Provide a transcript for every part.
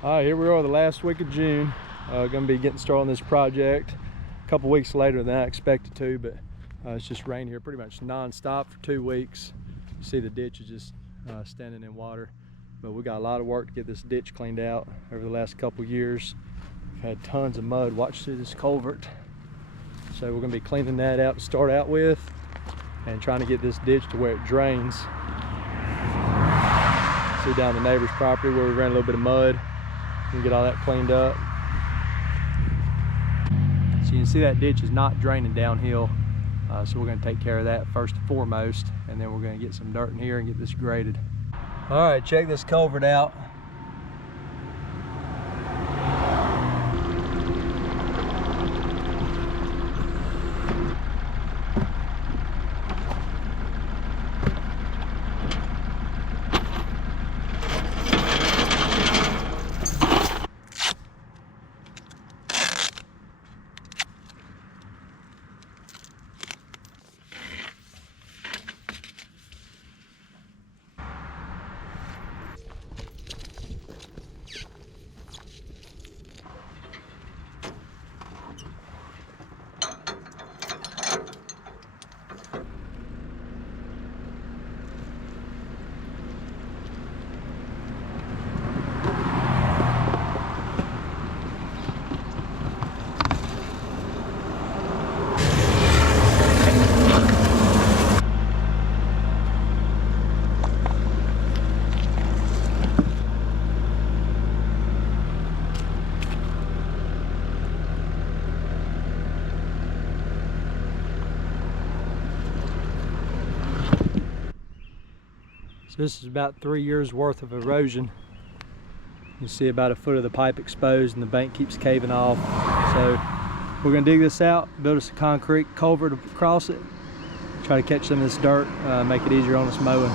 All right, here we are the last week of June. Gonna be getting started on this project a couple weeks later than I expected to, but it's just rained here pretty much non-stop for 2 weeks. You see the ditch is just standing in water, but we got a lot of work to get this ditch cleaned out over the last couple years. We've had tons of mud washed through this culvert, so we're gonna be cleaning that out to start out with and trying to get this ditch to where it drains. See down the neighbor's property where we ran a little bit of mud. And get all that cleaned up. So you can see that ditch is not draining downhill, so we're going to take care of that first and foremost, and then we're going to get some dirt in here and get this graded. All right, check this culvert out. This is about 3 years worth of erosion. You see about a foot of the pipe exposed and the bank keeps caving off. So we're gonna dig this out, build us a concrete culvert across it, try to catch some of this dirt, make it easier on us mowing.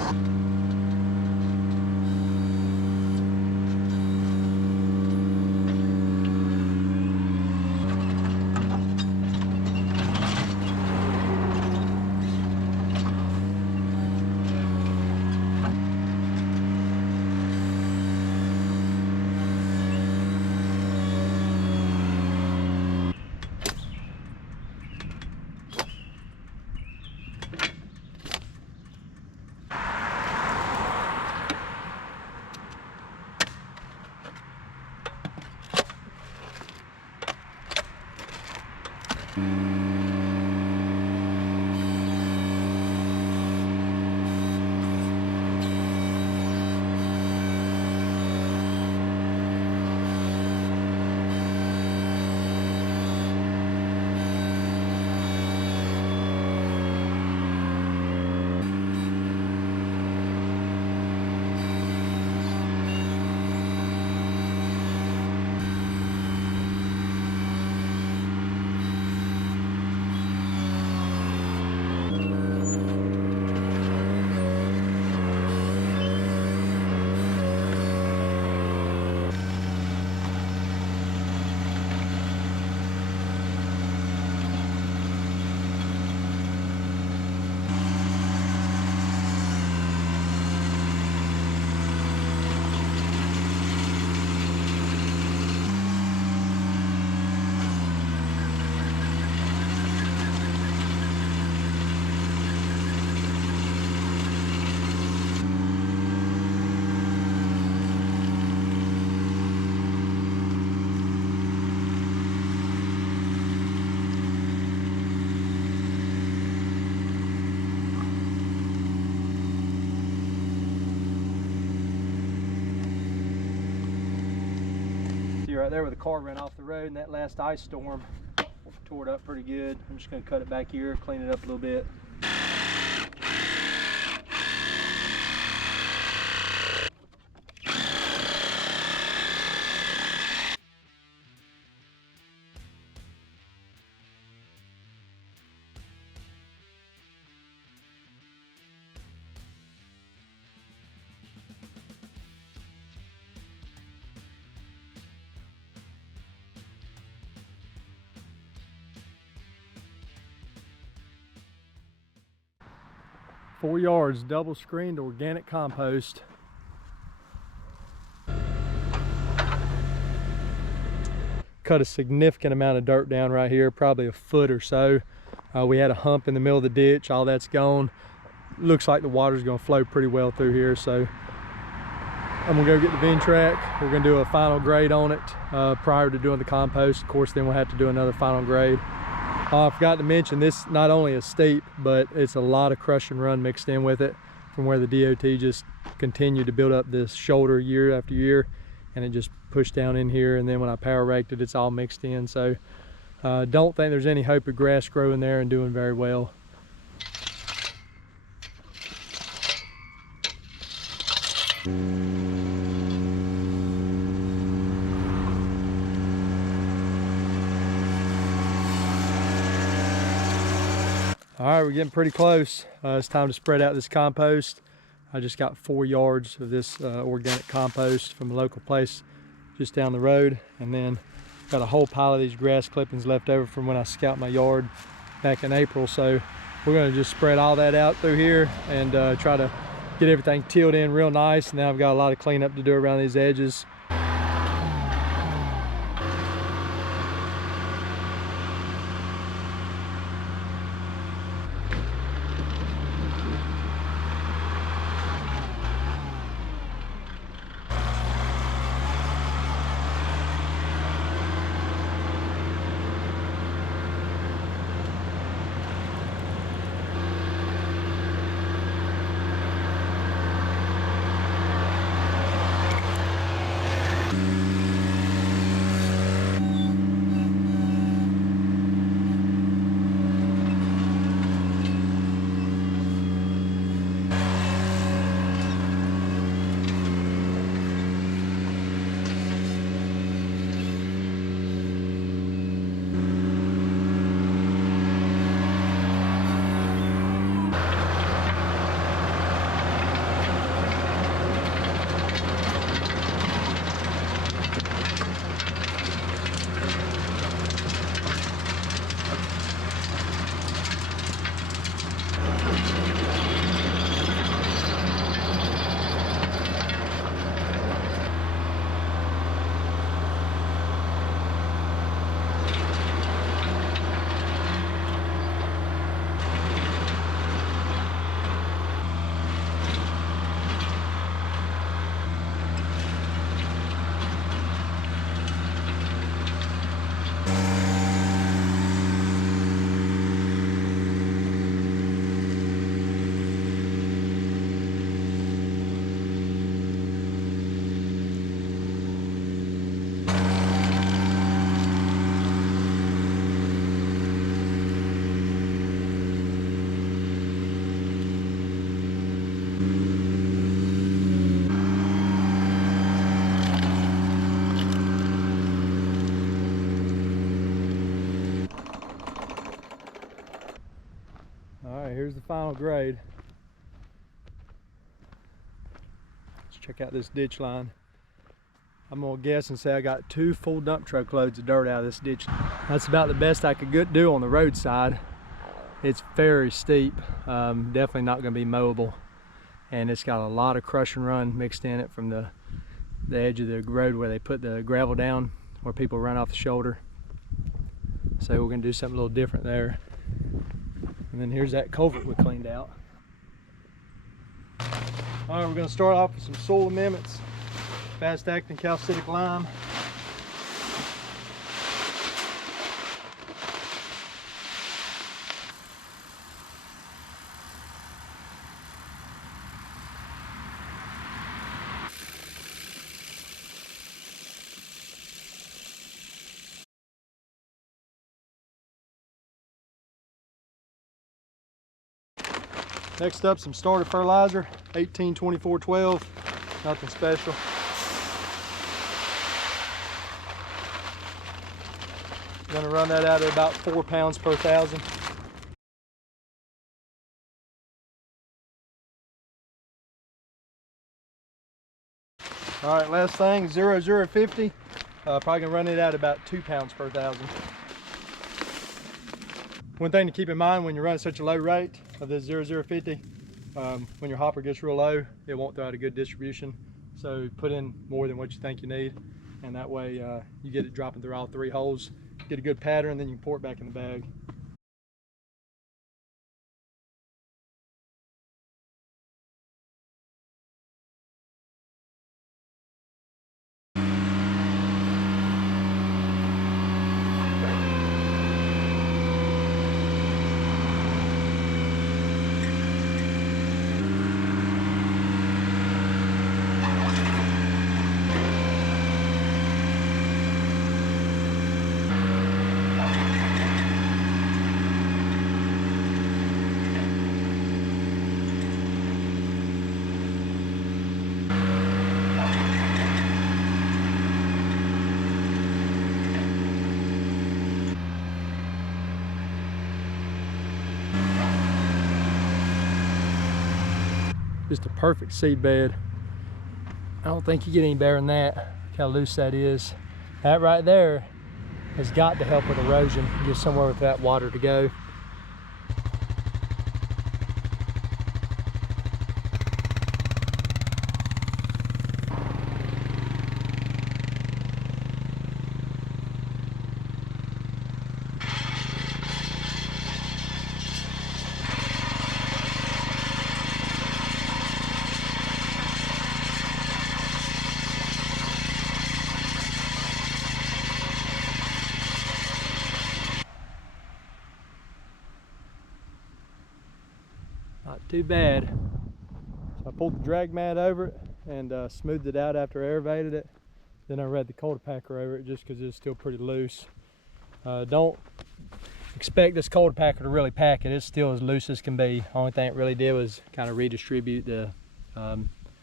Right there where the car ran off the road in that last ice storm, tore it up pretty good. I'm just going to cut it back here, clean it up a little bit. 4 yards, double screened organic compost. cut a significant amount of dirt down right here, probably a foot or so. We had a hump in the middle of the ditch. All that's gone. Looks like the water's going to flow pretty well through here. So I'm gonna go get the Ventrac. We're gonna do a final grade on it prior to doing the compost. Of course, then we'll have to do another final grade. I forgot to mention, this not only is steep, but it's a lot of crush and run mixed in with it from where the DOT just continued to build up this shoulder year after year, and it just pushed down in here, and then when I power raked it, it's all mixed in. So don't think there's any hope of grass growing there and doing very well. All right, we're getting pretty close. It's time to spread out this compost. I just got 4 yards of this organic compost from a local place just down the road, and then got a whole pile of these grass clippings left over from when I scouted my yard back in April. So we're gonna just spread all that out through here and try to get everything tilled in real nice. And now I've got a lot of cleanup to do around these edges. Here's the final grade. Let's check out this ditch line. I'm gonna guess and say I got 2 full dump truck loads of dirt out of this ditch. That's about the best I could do on the roadside. It's very steep, definitely not gonna be mowable. And it's got a lot of crush and run mixed in it from the edge of the road where they put the gravel down, where people run off the shoulder. So we're gonna do something a little different there. And then here's that culvert we cleaned out. All right, we're gonna start off with some soil amendments. Fast acting calcitic lime. Next up, some starter fertilizer, 18-24-12, nothing special. Gonna run that out at about 4 pounds per 1,000. All right, last thing, 0050. Probably gonna run it out about 2 pounds per 1,000. One thing to keep in mind when you run such a low rate of this 0050, when your hopper gets real low, it won't throw out a good distribution. So put in more than what you think you need. and that way you get it dropping through all 3 holes, get a good pattern, and then you can pour it back in the bag. Just a perfect seed bed. I don't think you get any better than that. Look how loose that is. That right there has got to help with erosion. Get somewhere with that water to go. Not too bad. So I pulled the drag mat over it and smoothed it out after I aerated it. Then I ran the Cultipacker over it just because it's still pretty loose. Don't expect this Cultipacker to really pack it. It's still as loose as can be. Only thing it really did was kind of redistribute the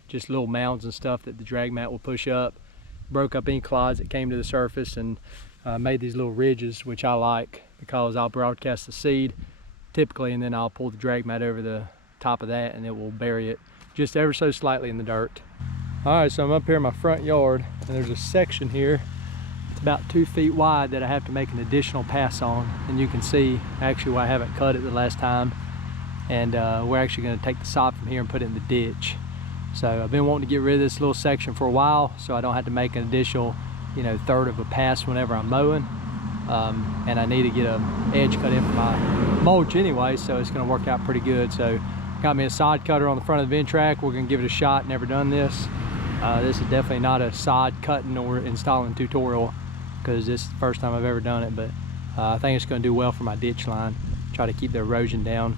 just little mounds and stuff that the drag mat will push up. Broke up any clods that came to the surface and made these little ridges, which I like because I'll broadcast the seed typically, and then I'll pull the drag mat over the top of that and it will bury it just ever so slightly in the dirt. All right, so I'm up here in my front yard and there's a section here. It's about 2 feet wide that I have to make an additional pass on, and you can see actually why I haven't cut it the last time. And we're actually going to take the sod from here and put it in the ditch. So I've been wanting to get rid of this little section for a while so I don't have to make an additional, you know, third of a pass whenever I'm mowing. And I need to get an edge cut in for my mulch anyway, so it's going to work out pretty good. So got me a sod cutter on the front of the Ventrac. We're going to give it a shot. Never done this. This is definitely not a sod cutting or installing tutorial because this is the first time I've ever done it, but I think it's going to do well for my ditch line. Try to keep the erosion down.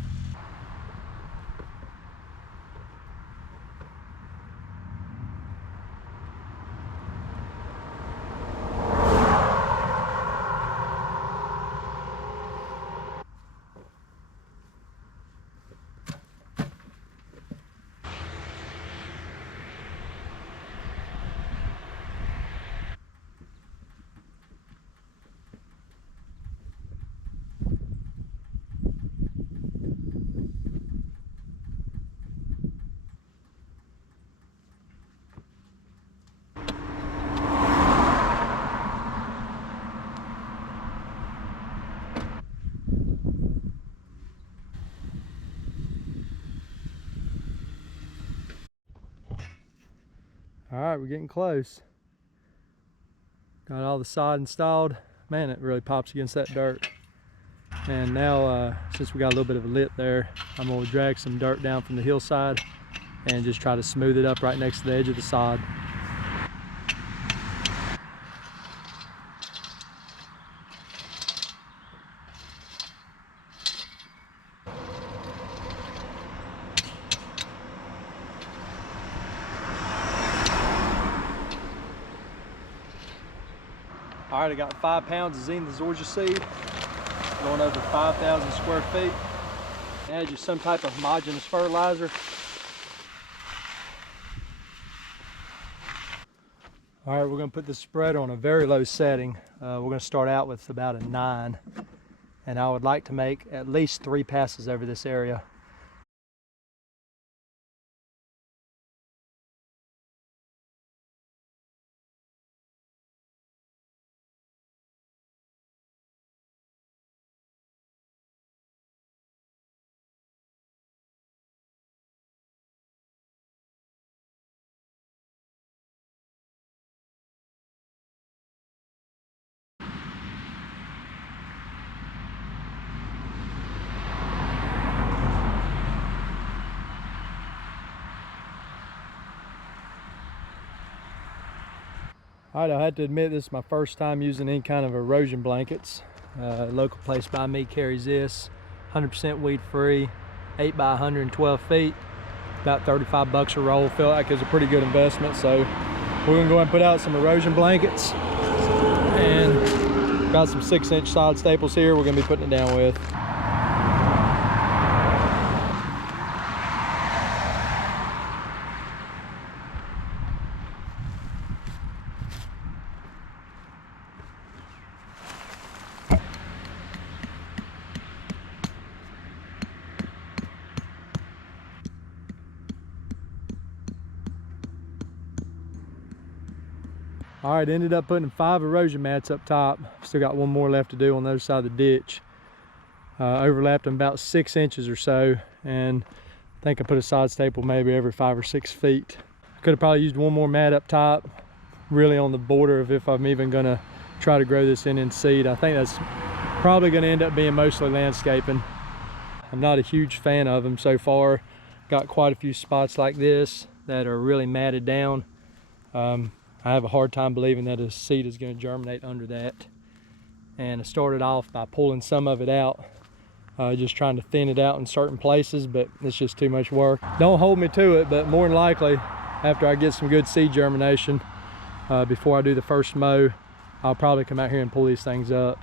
All right, we're getting close. Got all the sod installed. Man, it really pops against that dirt. And now, since we got a little bit of a lip there, I'm gonna drag some dirt down from the hillside and just try to smooth it up right next to the edge of the sod. All right, I got 5 pounds of Zenith Zoysia seed, going over 5,000 square feet. Add just some type of homogeneous fertilizer. All right, we're gonna put this spread on a very low setting. We're gonna start out with about a 9. And I would like to make at least 3 passes over this area. All right, I had to admit this is my first time using any kind of erosion blankets. Local place by me carries this, 100% weed free, 8 by 112 feet, about 35 bucks a roll. Felt like it was a pretty good investment, so we're gonna go ahead and put out some erosion blankets, and got some 6-inch solid staples here we're gonna be putting it down with. All right, ended up putting 5 erosion mats up top. Still got one more left to do on the other side of the ditch. Overlapped them about 6 inches or so, and I think I put a solid staple maybe every 5 or 6 feet. Could have probably used one more mat up top, really on the border of if I'm even gonna try to grow this in seed. I think that's probably gonna end up being mostly landscaping. I'm not a huge fan of them so far. Got quite a few spots like this that are really matted down. I have a hard time believing that a seed is going to germinate under that. And I started off by pulling some of it out, just trying to thin it out in certain places, but it's just too much work. Don't hold me to it, but more than likely, after I get some good seed germination, before I do the first mow, I'll probably come out here and pull these things up.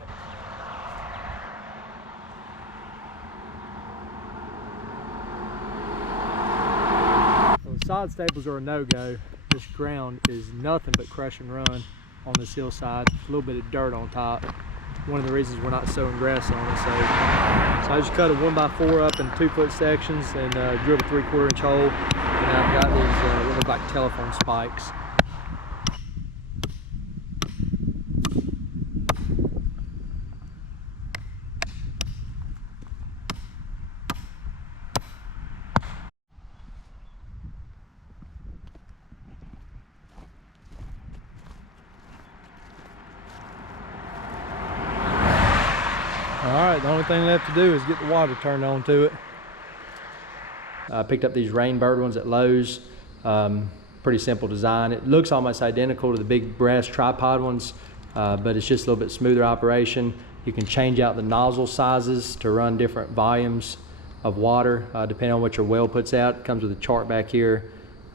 So the solid staples are a no-go. This ground is nothing but crush and run on this hillside. A little bit of dirt on top. One of the reasons we're not sowing grass on it. So I just cut a 1x4 up in 2-foot sections and drilled a 3/4 inch hole. And I've got these what look like telephone spikes. Alright, the only thing left to do is get the water turned on to it. I picked up these Rainbird ones at Lowe's. Pretty simple design. It looks almost identical to the big brass tripod ones, but it's just a little bit smoother operation. You can change out the nozzle sizes to run different volumes of water, depending on what your well puts out. It comes with a chart back here.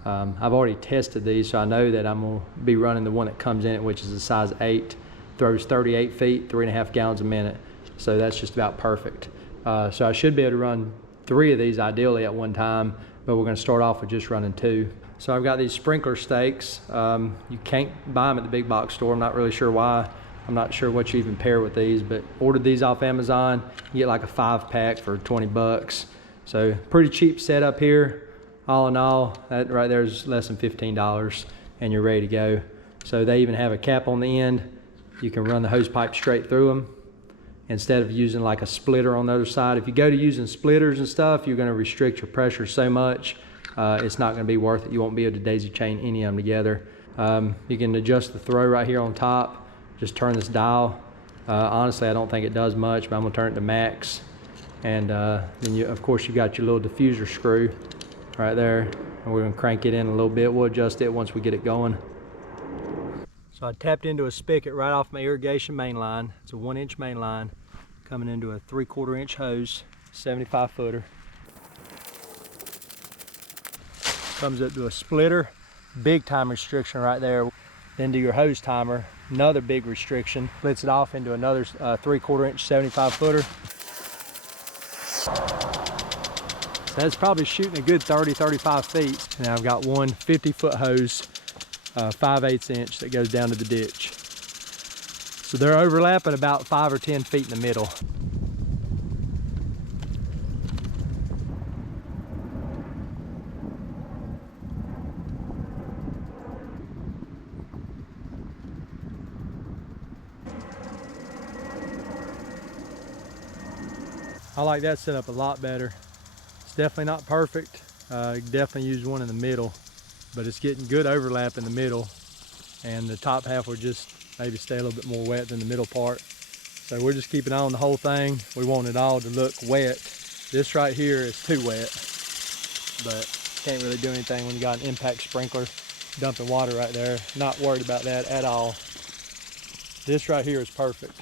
I've already tested these, so I know that I'm going to be running the one that comes in it, which is a size 8, throws 38 feet, 3.5 gallons a minute. So that's just about perfect. So I should be able to run 3 of these ideally at one time, but we're going to start off with just running 2. So I've got these sprinkler stakes. You can't buy them at the big box store. I'm not really sure why. I'm not sure what you even pair with these, but ordered these off Amazon. You get like a 5-pack for 20 bucks. So pretty cheap setup here. All in all, that right there is less than $15 and you're ready to go. So they even have a cap on the end. You can run the hose pipe straight through them, instead of using like a splitter on the other side. If you go to using splitters and stuff, you're going to restrict your pressure so much, it's not going to be worth it. You won't be able to daisy chain any of them together. You can adjust the throw right here on top. Just turn this dial. Honestly, I don't think it does much, but I'm going to turn it to max. And then of course you've got your little diffuser screw right there. And we're going to crank it in a little bit. We'll adjust it once we get it going. So I tapped into a spigot right off my irrigation main line. It's a 1-inch main line coming into a 3/4 inch hose, 75 footer. Comes up to a splitter, big time restriction right there. Then to your hose timer, another big restriction. Splits it off into another 3/4 inch 75 footer. So that's probably shooting a good 30-35 feet. And I've got one 50-foot hose, 5/8 inch that goes down to the ditch. So they're overlapping about 5 or 10 feet in the middle. I like that setup a lot better. It's definitely not perfect. Definitely use one in the middle, but it's getting good overlap in the middle, and the top half will just maybe stay a little bit more wet than the middle part. So we're just keeping an eye on the whole thing. We want it all to look wet. This right here is too wet, but can't really do anything when you got an impact sprinkler. dumping water right there. Not worried about that at all. This right here is perfect.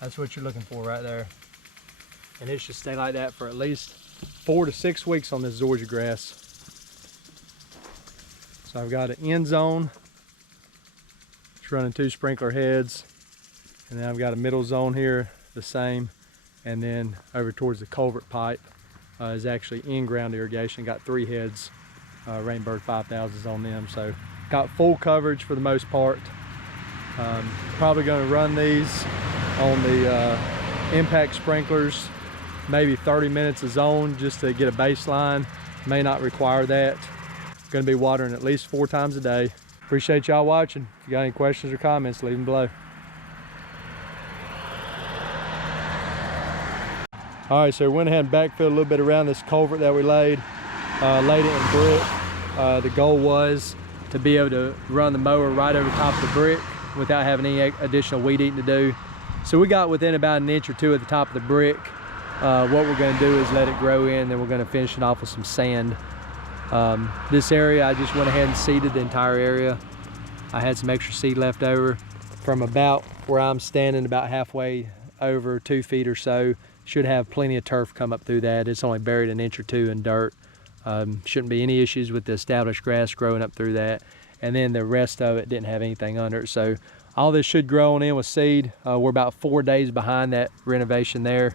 That's what you're looking for right there. And it should stay like that for at least 4 to 6 weeks on this Zoysia grass. So I've got an end zone. It's running 2 sprinkler heads. And then I've got a middle zone here, the same. And then over towards the culvert pipe is actually in-ground irrigation. Got 3 heads, Rainbird 5000s on them. So got full coverage for the most part. Probably going to run these on the impact sprinklers, maybe 30 minutes a zone just to get a baseline. May not require that. Going to be watering at least 4 times a day. Appreciate y'all watching. If you got any questions or comments, leave them below. All right, so we went ahead and backfilled a little bit around this culvert that we laid it in brick. The goal was to be able to run the mower right over top of the brick without having any additional weed eating to do. So we got within about 1 inch or 2 at the top of the brick. What we're going to do is let it grow in, then we're going to finish it off with some sand. This area, I just went ahead and seeded the entire area. I had some extra seed left over from about where I'm standing, about halfway over 2 feet or so. Should have plenty of turf come up through that. It's only buried 1 inch or 2 in dirt. Shouldn't be any issues with the established grass growing up through that. And then the rest of it didn't have anything under it. So all this should grow on in with seed. We're about 4 days behind that renovation there.